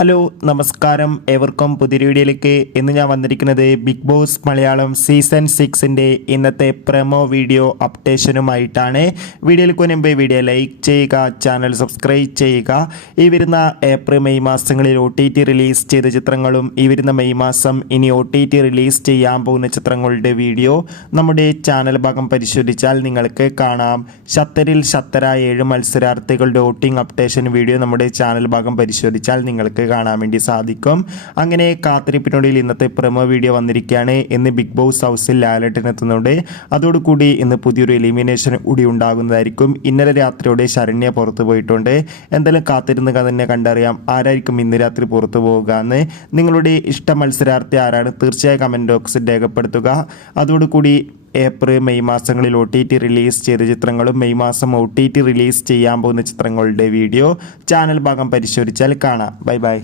Hello നമസ്കാരം, ഏവർക്കും പുതിയ വീഡിയോയിലേക്ക് ഇന്ന് ഞാൻ വന്നിരിക്കുന്നത് ബിഗ് ബോസ് മലയാളം സീസൺ 6ൻ്റെ ഇന്നത്തെ പ്രൊമോ വീഡിയോ അപ്ഡേഷനുമായിട്ടാണ്. വീഡിയോയിലേക്ക് മുൻപ് വീഡിയോ ലൈക്ക് ചെയ്യുക, ചാനൽ സബ്സ്ക്രൈബ് ചെയ്യുക. ഈ വരുന്ന ഏപ്രിൽ മെയ് മാസങ്ങളിൽ OTT റിലീസ് ചെയ്ത ചിത്രങ്ങളും ഈ വരുന്ന മെയ് മാസം ഇനി OTT റിലീസ് ചെയ്യാൻ പോകുന്ന ചിത്രങ്ങളുടെ വീഡിയോ നമ്മുടെ ചാനൽ ഭാഗം പരിശോധിച്ചാൽ നിങ്ങൾക്ക് കാണാം. ഷത്തറിൽ ഷത്തറായ 7 മത്സരാർത്ഥികളുടെ വോട്ടിംഗ് അപ്ഡേഷൻ വീഡിയോ നമ്മുടെ ചാനൽ ഭാഗം പരിശോധിച്ചാൽ നിങ്ങൾക്ക് കാണാൻ വേണ്ടി സാധിക്കും. അങ്ങനെ കാത്തിരിപ്പിനൊടുവിൽ ഇന്നത്തെ പ്രൊമോ വീഡിയോ വന്നിരിക്കുകയാണ്. ഇന്ന് ബിഗ് ബോസ് ഹൗസിൽ ലാലേട്ടനെത്തുന്നുണ്ട്. അതോടുകൂടി ഇന്ന് പുതിയൊരു എലിമിനേഷൻ കൂടി ഉണ്ടാകുന്നതായിരിക്കും. ഇന്നലെ രാത്രിയോടെ ശരണ്യ പുറത്തു പോയിട്ടുണ്ട്. എന്തായാലും കാത്തിരുന്ന് തന്നെ കണ്ടറിയാം ആരായിരിക്കും ഇന്ന് രാത്രി പുറത്തു പോകുക എന്ന്. നിങ്ങളുടെ ഇഷ്ട മത്സരാർത്ഥി ആരാണ്? തീർച്ചയായും കമൻറ്റ് ബോക്സിൽ രേഖപ്പെടുത്തുക. അതോടുകൂടി ഏപ്രിൽ മെയ് മാസങ്ങളിൽ OTT റിലീസ് ചെയ്ത ചിത്രങ്ങളും മെയ് മാസം OTT റിലീസ് ചെയ്യാൻ പോകുന്ന ചിത്രങ്ങളുടെ വീഡിയോ ചാനൽ ഭാഗം പരിശോധിച്ചാൽ കാണാം. Bye bye.